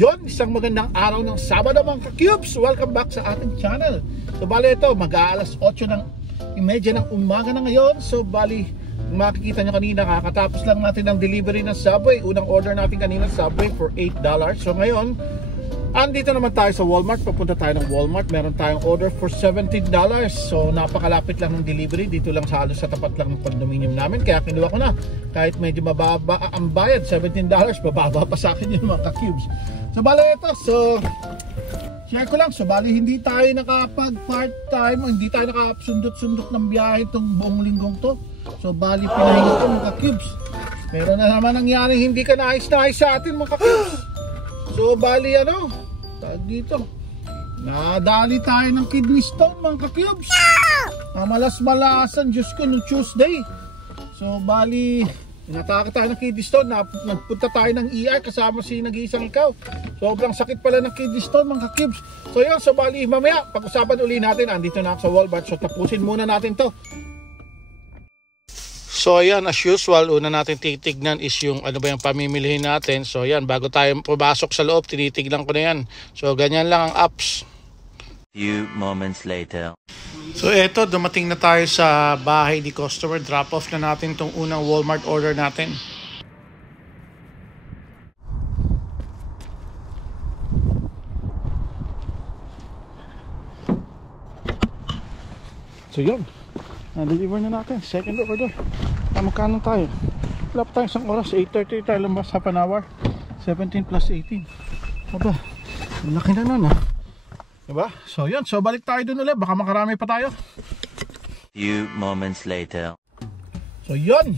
Yon, isang magandang araw ng Sabado mga ka-cubes. Welcome back sa ating channel. So bali ito, mag-aalas 8:30 ng umaga na ngayon. So bali, makikita nyo kanina, kakatapos lang natin ng delivery ng Subway. Unang order natin kanina Subway for $8. So ngayon, andito naman tayo sa Walmart. Papunta tayo ng Walmart. Meron tayong order for $17. So napakalapit lang ng delivery. Dito lang sa halos sa tapat lang ng condominium namin. Kaya kinuha ko na. Kahit medyo mababa ang bayad, $17, bababa pa sa akin yung mga ka-cubes. So bali ito. So share ko lang. So bali hindi tayo nakapag part-time, hindi tayo nakapsundot-sundot ng biyahe itong buong linggong to. So bali pinahinga ko mga ka-cubes. Meron na naman nangyari hindi ka nais-nais sa atin mga ka-cubes. So bali ano, dito nadali tayo ng kidney stone mga ka-cubes. Malas-malasan, Diyos ko, nung Tuesday. So bali nataka tayo ng kidney stone. Nagpunta tayo ng ER kasama si nag-iisang ikaw. Sobrang sakit pala ng kidney stone mga ka-cubes. So yun, so bali mamaya pag-usapan uli natin. Andito na ako sa Walmart. So tapusin muna natin to. So ayan, as usual, una natin titignan is yung ano ba yung pamimilihin natin. So ayan, bago tayo pumasok sa loob, tinitignan ko na yan. So ganyan lang ang apps. Few moments later. So eto, dumating na tayo sa bahay ni customer. Drop off na natin tong unang Walmart order natin. So yun, na-deliver na natin. Second order. Magkano tayo? Wala pa tayo isang oras. 8:30 tayo lumabas, half an hour. 17 plus 18. Aba, malaki na nun diba? So yun, so balik tayo dun ulit. Baka makarami pa tayo. Few moments later. So yun,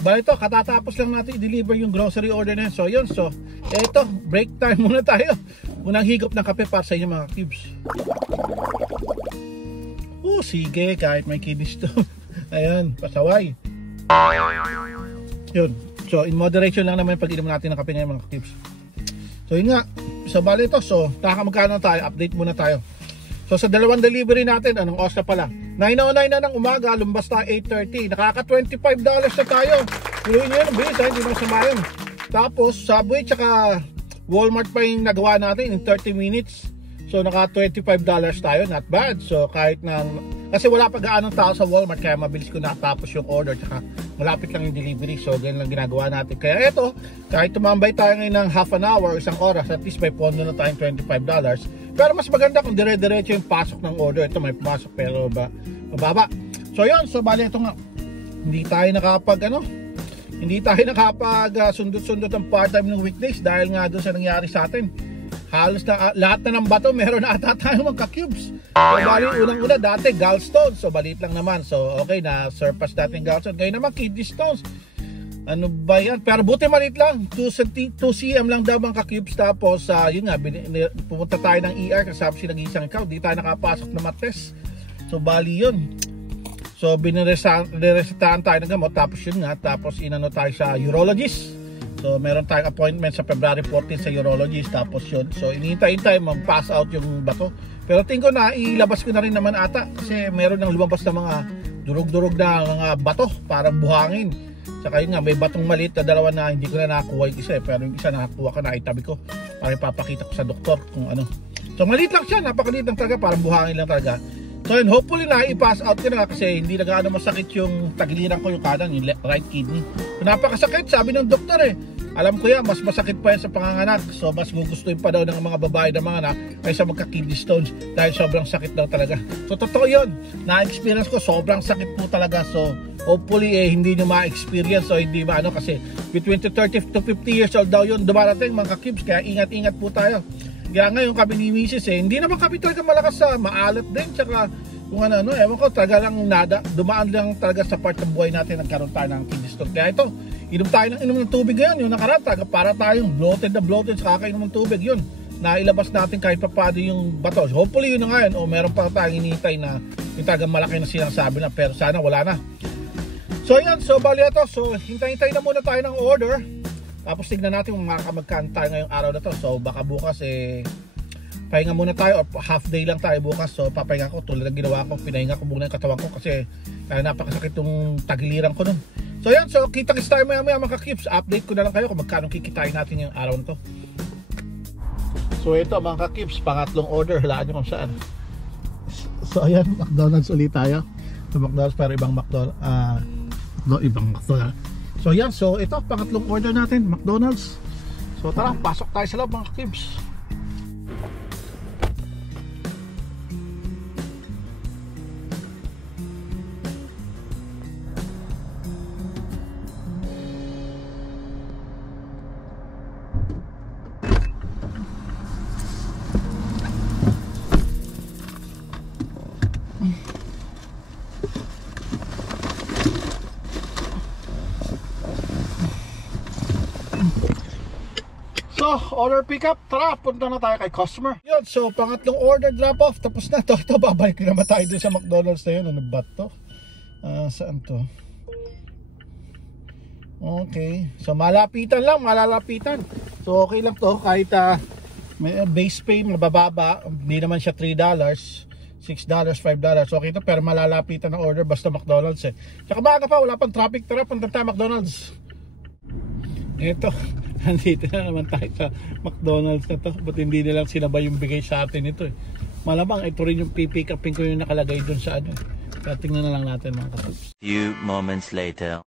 balik to, katatapos lang natin i-deliver yung grocery order na yun. So yun, so eto, break time muna tayo. Unang higop ng kape para sa inyo mga cubes. Sige, kahit may kidney stone. Ayan, pasaway. Yun. So in moderation lang naman pag-inom natin ng kape ngayon mga cubes. So yun nga. So bali ito. So magkano tayo. Update muna tayo. So sa dalawang delivery natin, anong oras na pala? 9:09 na ng umaga. Lumbas tayo 8:30. Nakaka $25 na tayo. Piluin nyo yun. Bilis ha. Hindi mo samayan. Tapos Subway tsaka Walmart pa yung nagawa natin in 30 minutes. So naka $25 tayo. Not bad. So kahit na kasi wala pa gaanong tao sa Walmart kaya mabilis ko natapos yung order tsaka malapit lang yung delivery. So ganyan lang ginagawa natin. Kaya eto, kahit tumambay tayo ngayon ng half an hour, isang oras, at least may pondo na tayong $25. Pero mas maganda kung dire-diretso yung pasok ng order. Ito may pasok pero mababa. So yun, so bali ito nga. Hindi tayo nakapag sundot-sundot ng part-time ng weekdays dahil nga doon sa nangyari sa atin. Halos na lahat na ng bato meron na ata tayong magka-cubes. So bali unang-una dati gallstones. So balit lang naman. So okay na surpass natin gallstones. Ngayon naman kidney stones. Ano ba yan? Pero buti malit lang. 2 cm lang daw mga ka-cubes. Tapos yun nga, pumunta tayo ng ER kasama si nag-iisang ikaw. Di tayo nakapasok na matest. So bali yun. So biniresetahan tayo ng gamot. Tapos yun nga. Tapos inano tayo sa urologist. So meron tayong appointment sa February 14 sa urologist. Tapos yun, so inihintay mag-pass out yung bato. Pero tingin ko na ilabas ko na rin naman ata. Kasi meron nang lumabas na mga durog-durog na mga bato, parang buhangin. Saka yun nga, may batong maliit na dalawa na hindi ko na nakakuha yung isa pero yung isa nakakuha ko na itabi ko para ipapakita ko sa doktor kung ano. So maliit lang siya, napakaliit lang talaga, parang buhangin lang talaga. So yun, hopefully na i-pass out ko na kasi hindi na gaano masakit yung tagiliran ko, yung kanan, yung right kidney. So, napakasakit, sabi ng doktor alam ko yan, mas masakit pa yan sa panganganak. So mas gugustuhin pa daw ng mga babae na mga anak kaysa magka-kidney stones dahil sobrang sakit daw talaga. So totoo yun, na-experience ko, sobrang sakit po talaga. So hopefully hindi nyo ma-experience o hindi maano kasi between 30 to 50 years old daw yun dumarating mga ka-cubes. Kaya ingat-ingat po tayo. Kaya ngayon kami ni Mrs. hindi naman kami talaga malakas sa maalat din. Tsaka kung ano, ewan ko, talaga lang dumaan lang talaga sa part ng buhay natin nagkaroon tayo ng kidney stone. Kaya ito, inom tayo ng tubig ngayon, yung nakarata, para tayong bloated sa kakainom ng tubig, yun. Nailabas natin kahit papado yung bato. Hopefully yun na ngayon, o meron pa tayong hinihintay na yung talagang malaki na sinasabi na, pero sana wala na. So yan, so bali ito, so hintay-hintay na muna tayo ng order. Tapos tignan natin kung magkano tayo ngayong araw na to. So baka bukas pahinga muna tayo, or half day lang tayo bukas. So papahinga ko tulad ng ginawa ko, pinahinga ko muna yung katawan ko kasi napakasakit yung tagiliran ko nun. So yan, so kita-kits tayo maya mga ka-cubes. Update ko na lang kayo kung magkano kikitain natin yung araw na to. So ito mga ka-Kibs, pangatlong order. Halaan nyo kung saan. So ayan, McDonald's ulit tayo. So McDonald's pero ibang McDonald's. Ibang McDonald's. So ayan, so ito pangatlong order natin, McDonald's. So tara, pasok tayo sa loob mga ka-Kibs. So, order pickup, tara, punta na tayo kay customer. Yun, so pangatlong order drop off, tapos na to. Ito, babalik naman tayo dun sa McDonald's na yun. Ano ba to? Saan to? Okay, so malapitan lang, malalapitan. So okay lang to, kahit may base pay mabababa, hindi naman siya $3, $6, $5. Okay to, pero malalapitan ang order basta McDonald's eh. Tsaka maaga pa, wala pang traffic, tara, punta tayo McDonald's. Ito, nandito na naman tayo sa McDonald's na to. Ba't hindi nilang sinabay yung bigay sa atin ito eh. Malamang ito rin yung pipick upin ko yung nakalagay dun sa ano. Kaya tingnan na lang natin mga ka-Kibs. Few moments later.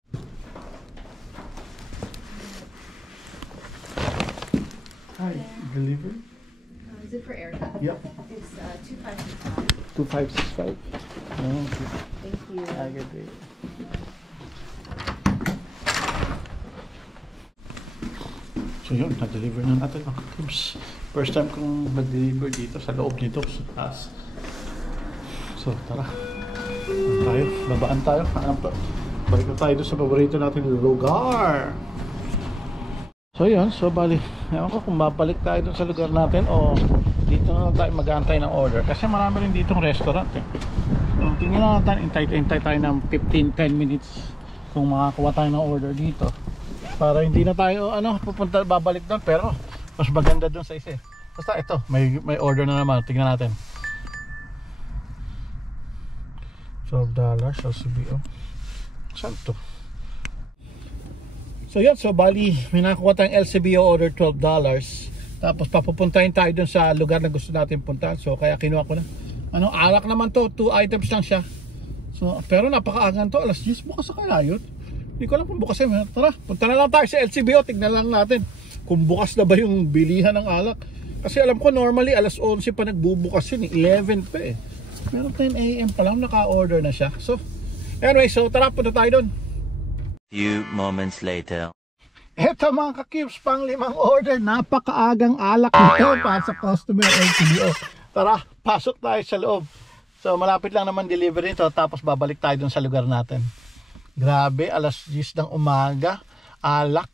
Hi, delivery? Is it for AirTag? Yep. It's 2565. 2565. Okay. Thank you. I get it. So yun, na-deliver na natin mga ka-Kibs. First time kong mag-deliver dito sa loob nito, sa taas. So tara, tayo, babaan tayo. Balik na tayo doon sa paborito natin lugar. So yun, so bali, ewan ko kung mabalik tayo doon sa lugar natin o dito na tayo mag-aantay ng order. Kasi marami rin ditong restaurant eh. So tingnan lang natin, intay tayo ng 15-10 minutes kung makakuha tayo ng order dito. Para hindi na tayo pupunta babalik doon, pero mas maganda doon sa isa. Basta ito, may order na naman. Tingnan natin. $12 LCBO. Saan to? So yun, so bali may nakuha tayong LCBO order $12. Tapos papupuntahin tayo doon sa lugar na gusto natin puntahan. So kaya kinuha ko na. Alak naman to, 2 items lang siya. So pero napakaagan to, alas 10 bukas sa kaya yun. Hindi ko alam kung bukas yun. Tara, punta na lang tayo sa LCBO. Tignan lang natin kung bukas na ba yung bilihan ng alak. Kasi alam ko normally alas 11 pa nagbubukas yun, 11 pa eh. Pero 10 AM pa lang naka-order na siya. So anyway, so tara, punta tayo doon. Few moments later. Eto mga ka-Kibs, pang 5 order. Napakaagang alak nito para sa customer LCBO. Tara, pasok tayo sa loob. So malapit lang naman delivery nito. Tapos babalik tayo doon sa lugar natin. Grabe, alas 10 ng umaga. Alak.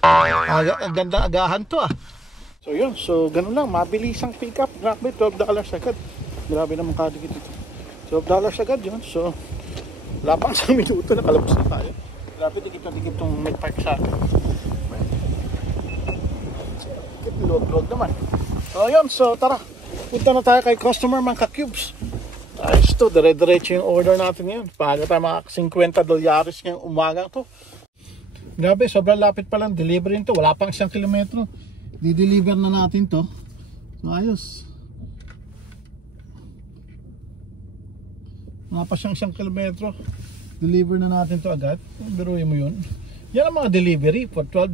Ang gandang agahan to ah. So yun, so ganun lang. Mabilisang pick up. Grabe, $12 agad. Grabe naman kadikit ito. $12 agad yun. So wala pang 1 minuto nakalabas na tayo. Grabe, dikit itong may park sa atin. Luwag naman. So yun, so tara. Punta na tayo kay customer mga ka-Kibs. Ayos to, dire-diretso yung order natin ngayon. Paga tayo mga $50 ngayong umagang to. Grabe, sobrang lapit pa lang delivery nito. Wala pang 1 kilometro. Di-deliver na natin to. So ayos. Wala pa siyang 1 kilometro. Deliver na natin to agad. Biruin mo yun. Yan ang mga delivery for $12.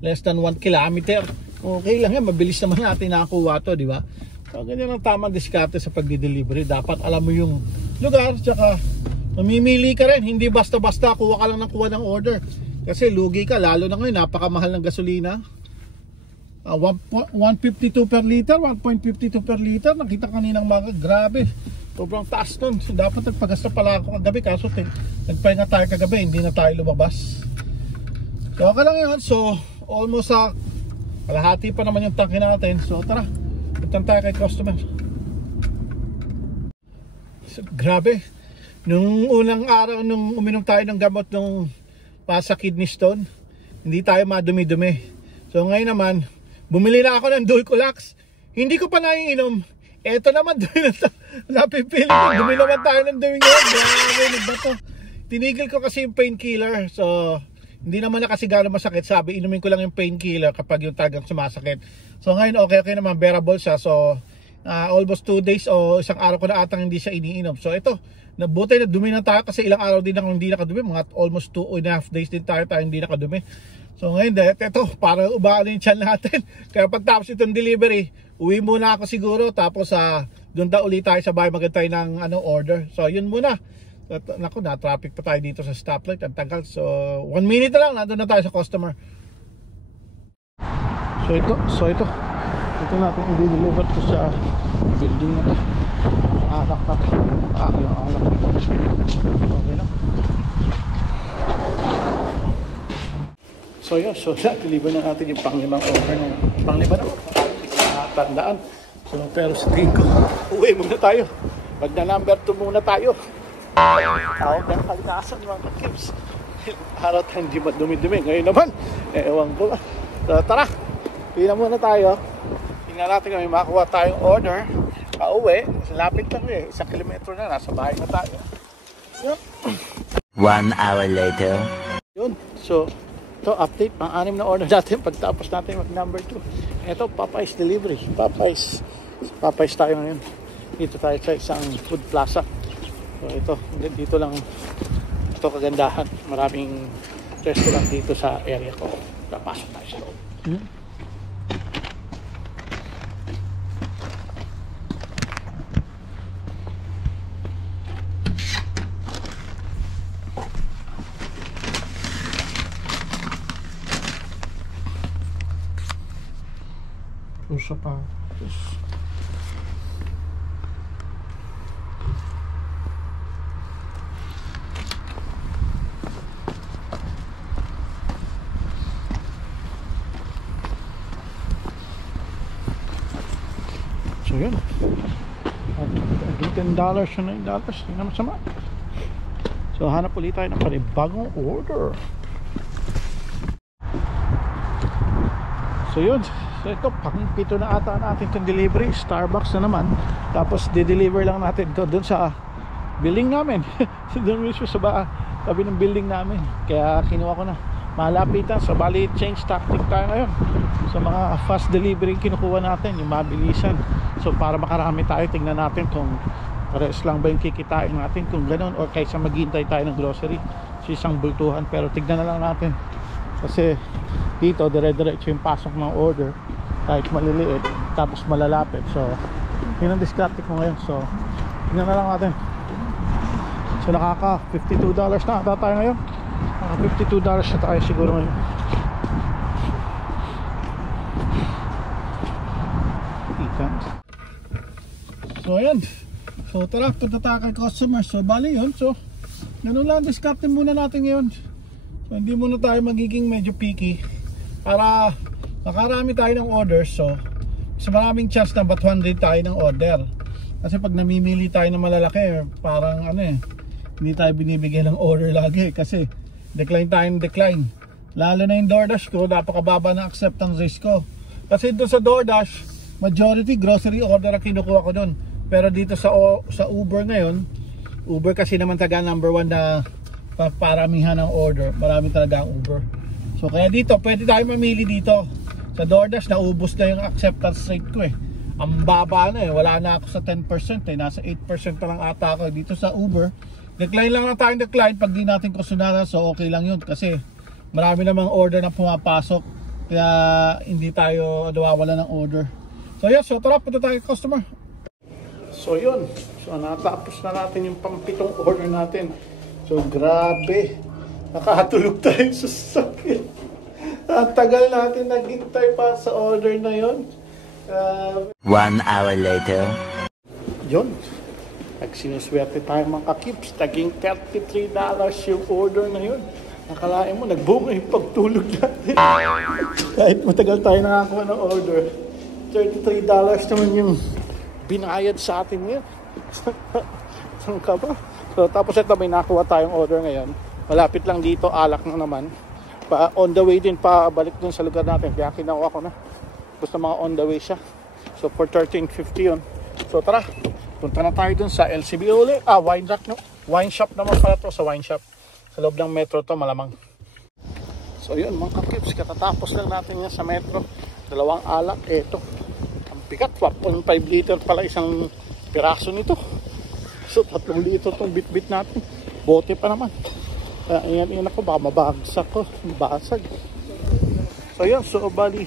Less than 1 kilometer. Okay lang yan, mabilis naman natin nakakuha to, di ba? So ganyan ang tamang diskarte sa pagdi-delivery. Dapat alam mo yung lugar, tsaka mamimili ka rin. Hindi basta-basta kuha ka lang ng kuha ng order. Kasi lugi ka, lalo na ngayon, napakamahal ng gasolina. 1.52 per liter, 1.52 per liter. Nakita kaninang mga, grabe. Sobrang taas nun. So dapat nagpagasta pala ako kagabi. Kaso nagpahinga tayo kagabi, hindi na tayo lumabas. So okay lang yun. So almost sa kalahati pa naman yung tanke natin. So tara, punta tayo kay customer. So, grabe. Nung unang araw nung uminom tayo ng gamot nung sa kidney stone, hindi tayo madumi-dumi. So ngayon naman, bumili na ako ng Dulcolax. Hindi ko pa naiinom. Eto naman, napipili ko. Dumi naman tayo ng dumi ngayon. Grabe, bato. Tinigil ko kasi yung painkiller. So Hindi naman na kasi gano'ng masakit. Sabi, inumin ko lang yung painkiller kapag yung talagang sumasakit. So ngayon, okay naman, bearable siya. So almost 2 days o isang araw ko na atang hindi siya iniinom. So ito, nabuti na dumi na tayo kasi ilang araw din ako hindi nakadumi. Mga almost 2.5 days din tayo hindi nakadumi. So ngayon, ito, para ubaano yung tiyan natin. Kaya pagtapos itong delivery, uwi muna ako siguro. Tapos doon daw ulit tayo sa bahay magantay ng order. So yun muna. Naku, na-traffic pa tayo dito sa stoplight. Ang tagal. So 1 minute na lang, nandun na tayo sa customer. So ito natin i-deliver to sa building na to. Alak na to. Yung alak na to. Okay na. So yun, deliver na natin yung panglimang order na. Panglima na. Tandaan. So pero sa tingin ko, uwi muna tayo. Pag na number 2 muna tayo. Tawag ng kalikasan mga ka-cubes. Araw tayong di madumi-dumi. Ngayon naman, ewan ko. So tara, pila muna tayo. Tingnan natin kung may makakuha tayong order. Pauwi, lapit lang 1 kilometro na, nasa bahay na tayo. Yun. 1 hour later. Yun, so ito update, pang-6 na order natin pagtapos natin mag number 2. Ito, Popeyes delivery. Popeyes tayo ngayon. Dito tayo sa isang food plaza. So ito, dito lang ito kagandahan. Maraming restaurant dito sa area ko. Papasok tayo sa loob. Pusa pa. So yun, $10 to $9, hindi na masama. So hanap ulit tayo ng panibagong order. So yun, so ito pang-7 na ata natin itong delivery. Starbucks na naman. Tapos di-deliver lang natin ito doon sa building namin. Doon mismo sa tabi ng building namin. Kaya kinuha ko na malapitan. So bali change tactic tayo ngayon. So mga fast delivery kinukuha natin, yung mabilisan. So para makarami tayo, tingnan natin kung pares lang ba yung kikitain natin, kung gano'n, or kaysa maghintay tayo ng grocery sa isang bultuhan. Pero tignan na lang natin kasi dito dire-diretso yung pasok ng order kahit maliliit tapos malalapit. So yun ang diskarte ko ngayon. So tignan na lang natin. So nakaka $52 na ata tayo ngayon. $52 na tayo siguro ngayon. So ayan, so tara, punta tayo kay customer. So bali yun, so ganun lang, diskarte muna natin ngayon. So hindi muna tayo magiging medyo picky para makarami tayo ng order. So maraming chance na batuhan din tayo ng order. Kasi pag namimili tayo ng malalaki, parang hindi tayo binibigyan ng order lagi. Kasi decline tayo ng decline. Lalo na yung DoorDash ko, napakababa ng acceptance risk ko. Kasi doon sa DoorDash, majority grocery order ang kinukuha ko doon. Pero dito sa Uber ngayon, Uber kasi naman taga number 1 na paramihan ng order. Marami talaga ang Uber. So kaya dito, pwede tayo mamili dito. Sa DoorDash, naubos na yung acceptance rate ko Ang baba na wala na ako sa 10% nasa 8% pa lang ata ako. Dito sa Uber, decline lang tayong decline pag di natin kusunaran. So okay lang yun kasi marami namang order na pumapasok. Kaya hindi tayo nawawala ng order. So yun, so tara, punta tayo customer. So yun, so natapos na natin yung pang-7 order natin. So grabe, nakatulog tayo sa sakit. Ang tagal natin naghintay pa sa order na yun. 1 hour later. Yun, nagsinuswerte tayo mga ka-cubes. Taging $33 yung order na yun. Nakalain mo, nagbunga yung pagtulog natin. Kahit matagal tayo nakakuha ng order, $33 naman yung binayad sa atin ngayon. Saan ka ba? So tapos ito, may nakuha tayong order ngayon. Malapit lang dito, alak na naman. On the way din pa balik dun sa lugar natin. Kaya kinuha ko na. Basta mga on the way siya. So for $13.50 yun. So tara, punta na tayo dun sa LCB uli. Wine shop naman pala to, sa wine shop. Sa loob ng metro to malamang. So yun mga ka-cubes, katatapos lang natin yan sa metro. 2 alak, eto. Ang bigat, 1.5 liter pala isang piraso nito. So 3 liter itong bit-bit natin. Bote pa naman. Kaya ingat-ingat ako, baka mabagsak ko, mabasag. So yun, so bali,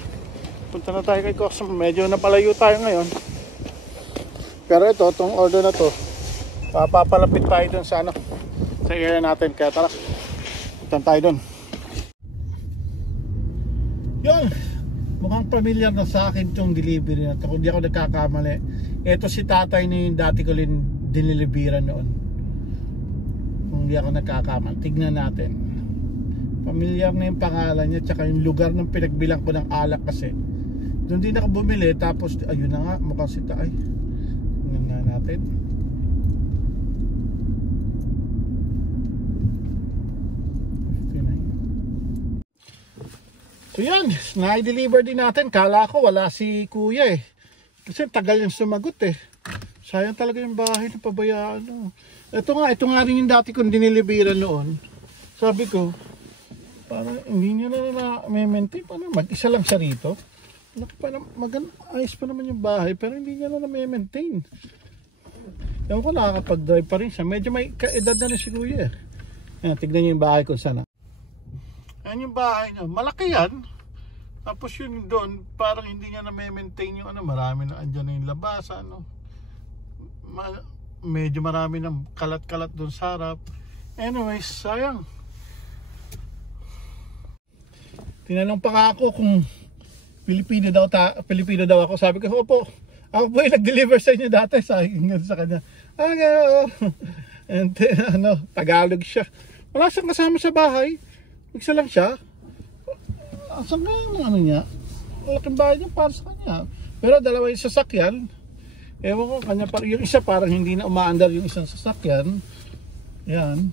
punta na tayo kay customer. Medyo napalayo tayo ngayon. Pero ito, itong order na to, papalapit tayo dun sa ano, sa area natin. Kaya tara, punta tayo dun. Yun, mukhang familiar na sa akin itong delivery na ito. Kung di ako nagkakamali, ito si tatay na yung dati ko diniliveran noon. Kung di ako nagkakamali, tignan natin. Familiar na yung pangalan niya, tsaka yung lugar ng pinagbilang ko ng alak kasi. Doon din ako bumili, tapos ayun na nga, mukhang si tatay. Tignan na natin. So yan, na-deliver din natin. Kala ko wala si kuya eh. Kasi tagal yung sumagot eh. Sayang talaga yung bahay na pabayaan. Ito nga rin yung dati kong diniliberan noon. Sabi ko, parang hindi nyo na maintain. Parang mag-isa lang siya rito. Ayos pa naman yung bahay, pero hindi nyo na maintain. Ewan ko, nakakapag-drive pa rin siya. Medyo may kaedad na si kuya eh. Ayan, tignan nyo yung bahay kung sana. Ayan yung bahay niya. Malaki yan. Tapos yun doon, parang hindi niya na maintain yung ano. Marami na andyan na yung labasa. Ano. Medyo marami ng kalat-kalat doon sa harap. Anyways, sayang. Tinanong pa nga ako kung Pilipino daw ako. Sabi ko, opo. Ako po yung nag-deliver sa inyo dati. Sabi sa kanya. Okay, and then, Tagalog siya. Wala siyang kasama sa bahay. Isa lang siya. Asan nga yung ano niya? Malaking bahay niya para sa kanya. Pero dalawa yung sasakyan. Ewan ko kanya, yung isa parang hindi na umaandar yung isang sasakyan. Yan.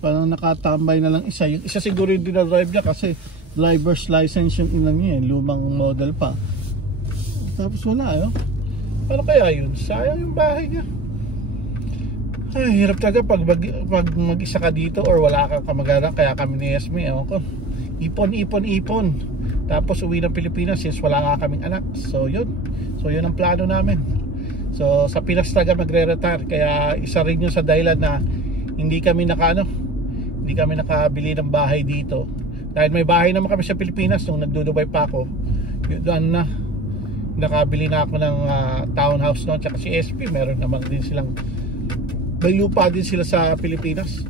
Parang nakatambay na lang isa. Yung isa siguro yung dinadrive niya kasi driver's license yung ilang niya. Lumang model pa. Tapos wala yun. Paano kaya yun? Sayang yung bahay niya. Ay, hirap talaga pag mag-isa ka dito or wala kang kamag-anak. Kaya kami ni Esme, ewan ko, ipon. Tapos uwi ng Pilipinas since wala nga kaming anak. So yun ang plano namin. So sa Pinas talaga magre-retire. Kaya isa rin yun sa dahilan na hindi kami nakabili ng bahay dito. Dahil may bahay naman kami sa Pilipinas nung nagdudubay pa ako. Doon na nakabili na ako ng townhouse noon. Tsaka si SP meron naman din silang, may lupa din sila sa Pilipinas.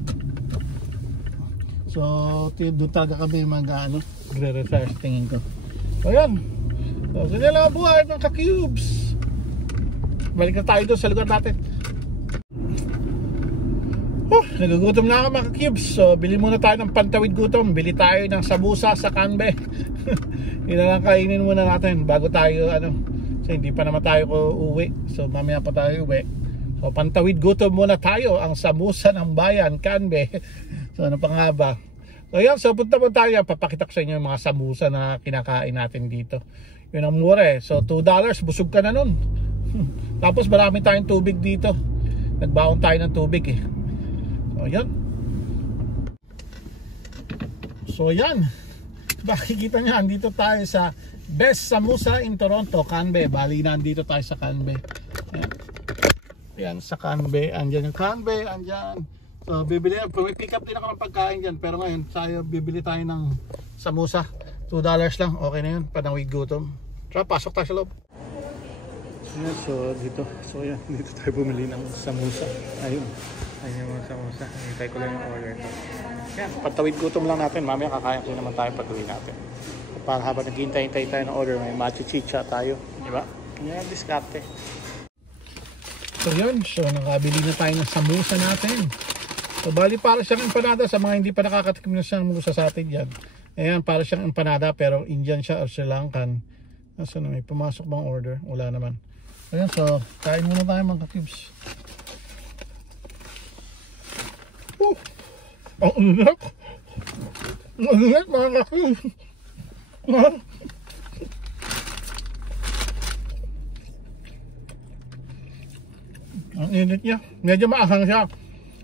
So doon talaga kami magre-retire tingin ko. So yan. So ganyan lang ang buhay ng ka-cubes. Balik na tayo doon sa lugar natin. Nagugutom na ako mga ka-cubes. So bili muna tayo ng pantawid gutom. Bili tayo ng sabusa sa Canbe. Yun na lang kainin muna natin bago tayo so hindi pa naman tayo uuwi. So mamaya pa tayo uwi. So pantawid gutom muna tayo, ang sabusa ng bayan, Canbe. So ano pa nga ba? So yan, so punta po tayo. Papakita ko sa inyo yung mga sabusa na kinakain natin dito. Yun ang mura eh. So $2, busog ka na nun. Tapos marami tayong tubig dito. Nagbaon tayo ng tubig eh. So yan. So yan. Makikita nyo, andito tayo sa Best Samosa in Toronto, Canbe. Bali nandito tayo sa Canbe. Yan sa Canbe, andyan yung Canbe, andyan. So bibili, pick up din ako ng pagkain dyan. Pero ngayon, bibili tayo ng samosa. $2 lang, okay na yun, panawid gutom. So pasok tayo sa loob. Yan, so dito tayo bumili ng samosa. Ayun yung mga samosa. Hintay ko lang yung order. Yan, patawid gutom lang natin. Mamaya kakain ko naman tayo pag-uwi natin. Para habang naghihintay tayo ng order, may machichicha tayo. Diba? Yan ang diskarte. So yun, so nakabili na tayo ng samosa natin. So bali para siyang empanada sa mga hindi pa nakakatikim na samosa sa atin yan. Ayan, para siyang empanada pero Indian siya or Sri Lankan. Nasaan na, may pumasok bang order? Wala naman. Ayan, so kain muna tayo mga ka-cubes. Ang ulit! Ang ulit mga ka-cubes! Ang init niya. Medyo maanghang siya.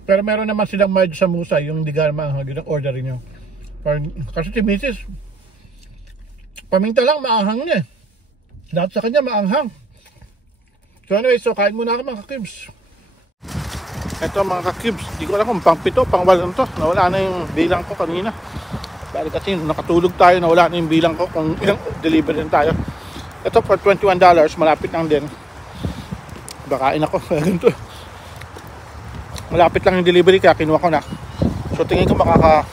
Pero meron naman silang mild samosa, yung digar maanghang, yung order nyo. Kasi si Mrs. paminta lang, maanghang niya. Lahat sa kanya maanghang. So anyway, so kain muna ako mga ka-cubes. Ito mga ka-cubes, di ko alam kung pang 7, pang 8 to. Nawala na yung bilang ko kanina. Bali kasi nakatulog tayo, nawala na yung bilang ko kung ilang delivery din tayo. Ito for $21, malapit lang din. Bakain ako. Malapit lang yung delivery kaya kinuha ko na. So tingin ko makaka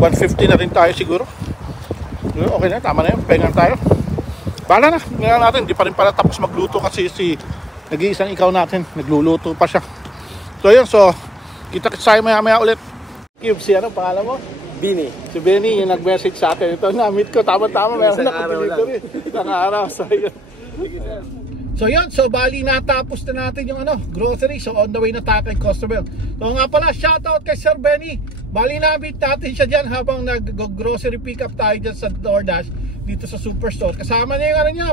150 na rin tayo siguro. Okay na, tama na yun, pengan tayo. Bahala na, ngayon natin, di pa rin pala tapos magluto kasi si nag-iisang ikaw natin, nagluluto pa siya. So yun, so kita-kits tayo maya-maya ulit. Cube, si ano, pangalan mo? Bini. Si Benny, yung nag-message sa akin. Ito, na-meet ko, tama-tama, meron na delivery. Naka-araw, so yun. So yun, so bali natapos na natin yung ano, grocery. So on the way na tayo kay customer. So nga pala, shoutout kay Sir Benny. Bali na-meet natin siya dyan habang nag-grocery pick up tayo dyan sa DoorDash dito sa Superstore. Kasama niya yung ano niya,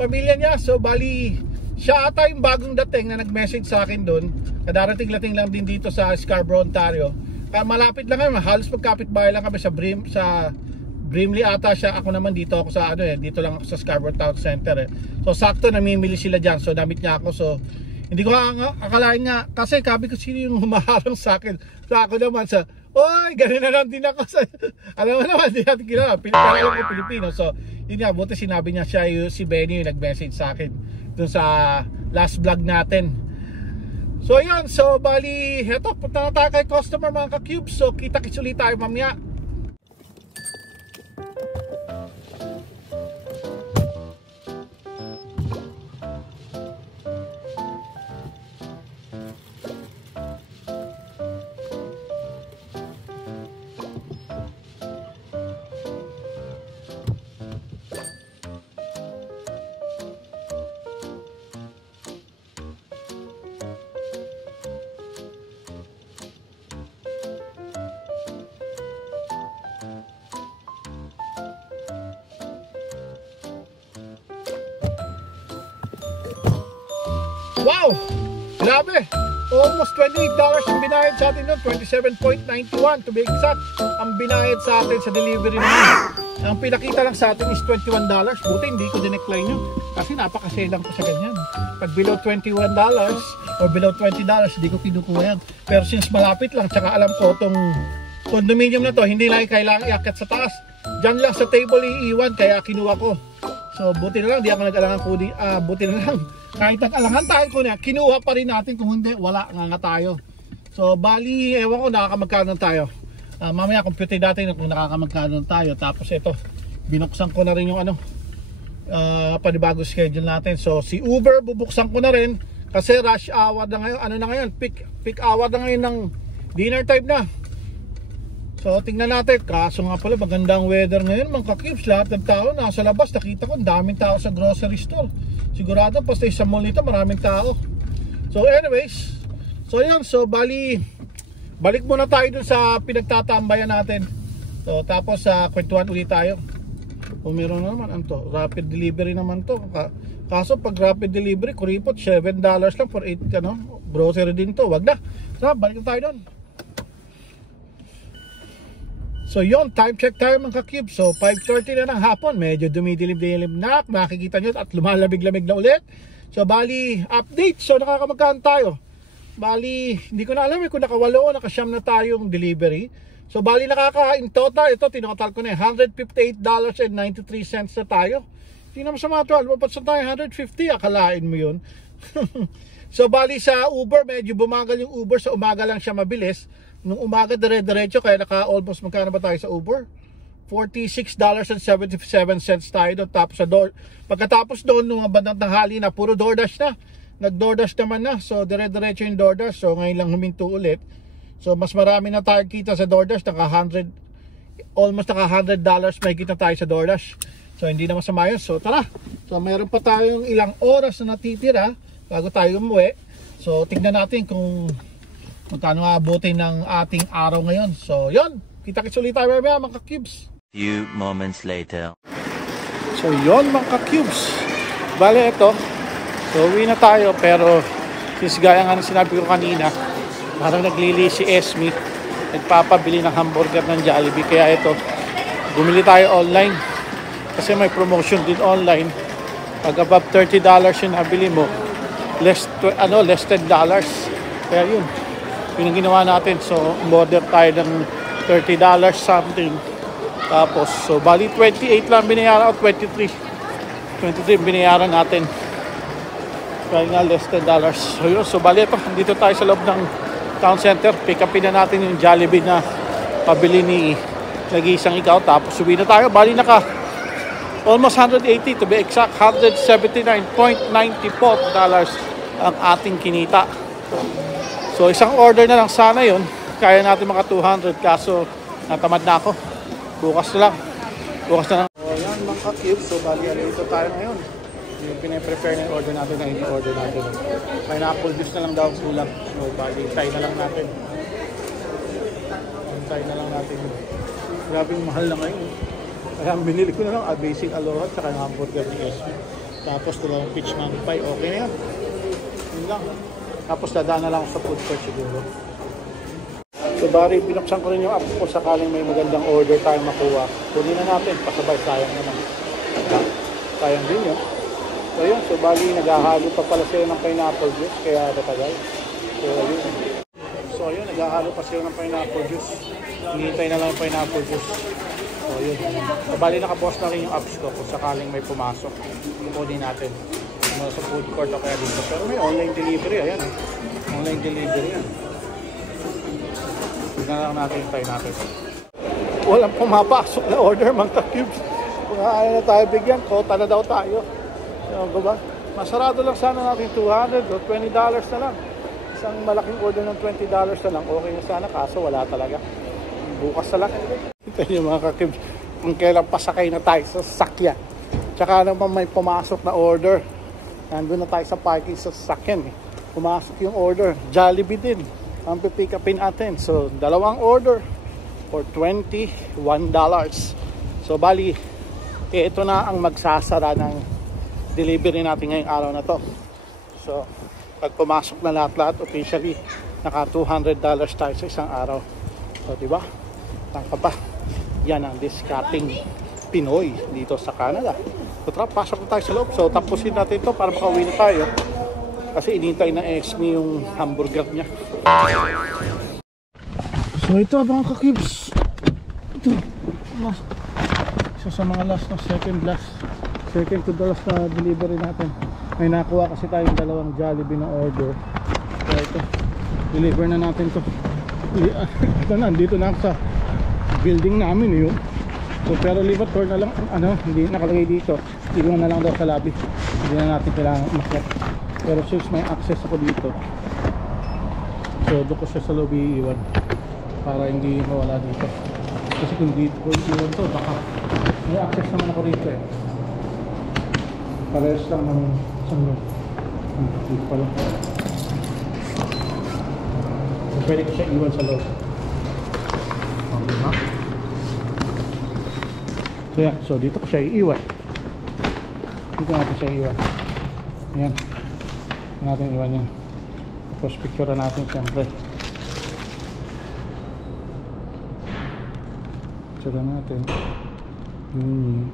pamilya niya. So bali, siya ata yung bagong dating na nag-message sa akin doon. Kadarating-lating lang din dito sa Scarborough, Ontario. Malapit lang kami, halos magkapit-bahay lang kami sa Brimley ata siya. Ako naman dito ako sa ano dito lang ako sa Scarborough Town Center So sakto namimili sila diyan. So namit niya ako. So hindi ko akalain nga kasi sabi ko sino yung humaharang sa akin. So ako naman sa oy, ganun na lang din ako sa alam mo naman, di natin kilala. Pilipino. So yun nga, buti sinabi niya siya si Benny yung nag-message sa akin dun sa last vlog natin. So yun, so bali heto, punta na tayo kay customer mga ka-cubes. So kita-kits ulit tayo mamaya. Wow! Grabe! Almost $28 ang binayad sa atin doon. 27.91 to be exact. Ang binayad sa atin sa delivery naman. Ang pinakita lang sa atin is $21. Buti hindi ko dinecline yun. Kasi napakaselang ko sa ganyan. Pag below $21 or below $20, hindi ko kinukuha yan. Pero since malapit lang, tsaka alam ko itong condominium na to, hindi lang kailangan iakyat sa taas. Diyan lang sa table iiwan, kaya kinuha ko. So buti na lang, di ako nag-alangan ko. Buti na lang. Kahit nag-alangan tayo ko na, kinuha pa rin natin. Kung hindi, wala nga tayo. So bali, ewan ko, nakakamagkano tayo. Mamaya compute natin kung nakakamagkano tayo. Tapos ito, binuksan ko na rin yung ano, panibago schedule natin. So si Uber, bubuksan ko na rin. Kasi rush hour na ngayon. Ano na ngayon? Peak hour na ngayon ng dinner time na. So tingnan natin. Kaso nga pala, magandang weather ngayon mga ka-cubes. Lahat ng tao nasa labas. Nakita ko, daming tao sa grocery store. Sigurado basta sa mall nito maraming tao. So anyways, so yun, so balik muna tayo dun sa pinagtatambayan natin. So tapos kwentuhan ulit tayo. Kung meron na naman to, rapid delivery naman to. Kaso pag rapid delivery, kuripot $7 lang for 8 ano, grocery din to. Wag na. So balik tayo doon. So yun, time check tayo mga ka-cubes. So 5:30 na ng hapon, medyo dumidilim-dilim na. Makikita nyo at lumalamig-lamig na ulit. So bali, update. So nakakamagkaan tayo. Bali, hindi ko na alam kung naka-8 o naka-9 na tayong delivery. So bali in total, ito tinotal ko na $158.93 na tayo. Hindi naman sa mga 12, ba't sa tayo 150, akalain mo yun. So bali sa Uber, medyo bumagal yung Uber. Sa umaga lang siya mabilis. Nung umaga dire-diretso, kaya naka-almost magkano ba tayo sa Uber? $46.77 tayo doon. Tapos pagkatapos doon, nung bandang tanghali na, puro DoorDash na. Nag-DoorDash naman na. So dire-diretso yung DoorDash. So ngayon lang huminto ulit. So mas marami na tayo kita sa DoorDash. Almost naka $100 may kita tayo sa DoorDash. So hindi na masama yun. So tara. So mayroon pa tayong ilang oras na natitira bago tayo umuwi. So tignan natin kung magkano abutin ng ating araw ngayon. So yun, kita-kits ulit tayo mga ka-cubes. Few moments later. So yun mga ka-cubes, bale ito, so uwi na tayo. Pero since gaya nga ng sinabi ko kanina, parang naglili si Esme. nagpapabili ng hamburger ng Jollibee. Kaya ito, bumili tayo online. Kasi may promotion din online. Pag above $30 yung nabili mo, less $10. Kaya yun ang ginawa natin. So, order tayo ng $30 something. Tapos, so, bali 28 lang binayaran o 23 binayaran natin. Kaya nga, less $10. So, yun. So, bali ito. Dito tayo sa loob ng town center. Pick upin na natin yung Jollibee na pabili ni Nag-iisang Ikaw. Tapos, suwi na tayo. Bali naka almost 180 to be exact. $179.94 ang ating kinita. So, isang order na lang sana yun. Kaya natin maka 200. Kaso, natamad na ako. Bukas na lang. O, yan mga ka-cubes. So, bali, ito tayo ngayon. Yung pinaprepare na yung order natin na yung order natin. Pineapple juice na lang daw kulang. So, bali, try na lang natin. Try na lang natin. Grabing mahal na ngayon. Kaya binili ko na lang basic aloha at saka yung hamburger ni SB. Tapos dalawang peach mango pie. Okay na yan. Yun lang. Tapos dadaan na lang sa food court siguro. So bari, binuksan ko rin yung app ko sakaling may magandang order tayong makuha. Kunin na natin. Pasabay, sayang naman. Sayang din yun. So yun. So bali, naghahalo pa pala sila ng pineapple juice. Kaya natagal. So yun. So yun, naghahalo pa sila ng pineapple juice. Hihintay na lang yung pineapple juice. So yun. So bali, nakaboss na rin yung apps ko kung sakaling may pumasok. Kunin natin. Sa food court o kaya dito. Pero may online delivery. Ayan. Online delivery yan. Tignan lang natin. Try natin. Walang pumapasok na order mga ka-cubes. Kung ayaw na tayo bigyan, kota na daw tayo. So, ba? Masarado lang sana natin $200 o $20 na lang. Isang malaking order ng $20 na lang. Okay na sana. Kaso wala talaga. Bukas na lang. Ito yung mga ka-cubes. Kung kailan pasakay na tayo sa sasakyan. Tsaka naman may pumasok na order. Nandun na tayo sa parking sa sasakyan. Pumasok yung order. Jollibee din. Ang pipick upin natin. So, dalawang order for $21. So, bali, ito na ang magsasara ng delivery natin ngayong araw na to. So, pag pumasok na lahat-lahat, officially, naka $200 tayo sa isang araw. So, diba? Tangka pa. Yan ang discarding Pinoy dito sa Canada. So tara, pasok na tayo sa loob. So tapusin natin ito para makauwi na tayo. Kasi inintay na Esme yung hamburger niya. So ito mga ka-cubes. Ito. Isa sa mga last na second to the last na delivery natin. May nakuha kasi tayong dalawang Jollibee na order. So ito. Deliver na natin to. Ito na, dito na sa building namin yun. So, pero liver tour na lang, hindi nakalagay dito. Iwan na lang daw sa lobby. Hindi na natin kailangan umakyat. Pero since may access ako dito, so doon ko siya sa lobby iwan para hindi mawala dito. Kasi kung dito ko iwan to, baka may access naman ako rito eh. Parehas lang ng isang loob. Dito pala. So, pwede ko siya iwan sa loob. Okay ha? So yan, so dito ko siya iiwan. Dito natin siya iiwan. Ayan. Natin iwan yan. Tapos picture natin siyempre. Picture natin. Yun.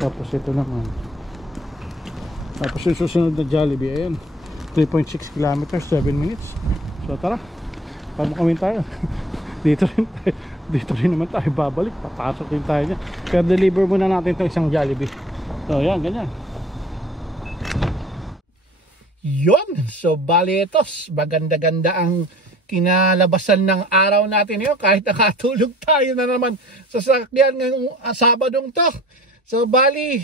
Tapos ito naman. Tapos yung susunod na Jollibee, ayan, 3.6 kilometers, 7 minutes. So tara, pamukawin tayo. Dito rin naman tayo babalik. Papasok din tayo niya. Pero deliver muna natin itong isang Jollibee. So ayan, ganyan. Yun, so bali ito, maganda-ganda ang kinalabasan ng araw natin yun. Kahit nakatulog tayo na naman sa sakyan ngayong Sabadong to. So bali,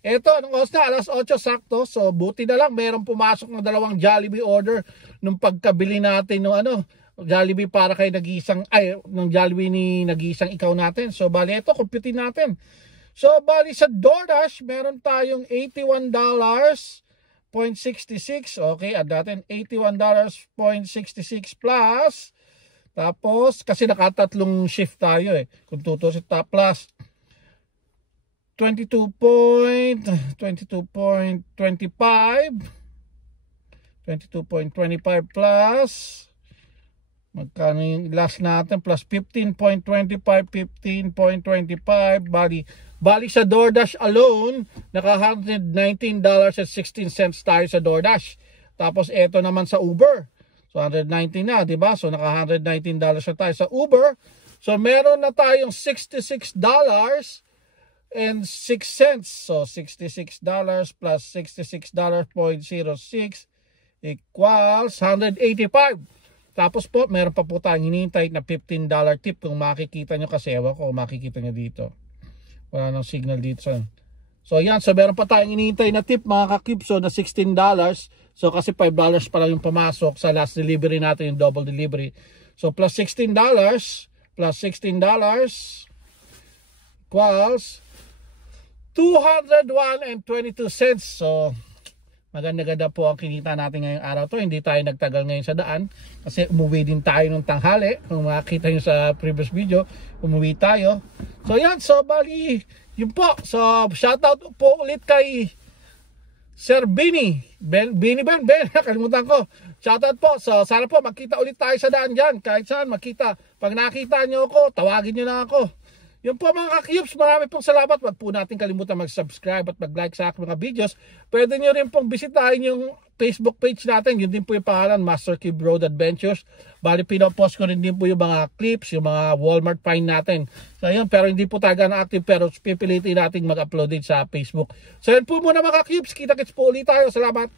eto, anong oras na? Alas 8 sakto. So buti na lang, mayroong pumasok na dalawang Jollibee order nung pagkabili natin ng Jollibee para kay Nag-iisang, ng Jollibee ni Nag-iisang Ikaw natin. So bali, eto, computein natin. So bali sa DoorDash, meron tayong $81 $81.66. Okay, at natin $81.66 plus. Tapos, kasi nakatatlong shift tayo eh. Kung tutusin top plus, 22.25 plus, magkano yung last natin, plus 15.25, bali sa DoorDash alone, naka $119.16 tayo sa DoorDash. Tapos eto naman sa Uber, so 119 na, diba? So naka $119 na tayo sa Uber. So meron na tayong $66.06. So $66 plus $66.06 equals 185. Tapos po, meron pa po tayong hinihintay na $15 tip kung makikita nyo, kasi ewan ko makikita nyo dito. Wala nang signal dito. So yan, so meron pa tayong hinihintay na tip mga ka-cubes, so na $16. So kasi $5 pa lang yung pumasok sa last delivery natin, yung double delivery. So plus $16 plus $16 equals $201.22. So maganda-ganda po ang kinita natin ngayong araw to. Hindi tayo nagtagal ngayon sa daan kasi umuwi din tayo nung tanghali. Kung makikita nyo sa previous video, umuwi tayo. So yan, so bali yun po. So shoutout po ulit kay Sir Bini Ben, nakalimutan ko. Shoutout po. So sana po magkita ulit tayo sa daan dyan. Kahit saan magkita. Pag nakita nyo ako, tawagin nyo na ako. Yun po mga ka-cubes, marami pong salamat. Wag po natin kalimutan mag-subscribe at mag-like sa aking mga videos. Pwede nyo rin pong bisitahin yung Facebook page natin. Yun din po yung pangalan, Master Cube Road Adventures. Bali, pinopost ko rin din po yung mga clips, yung mga Walmart find natin. So yun, pero hindi po talaga na-active, pero pipilitin natin mag-upload din sa Facebook. So yun po muna mga ka-cubes, kita-kits po ulit tayo. Salamat!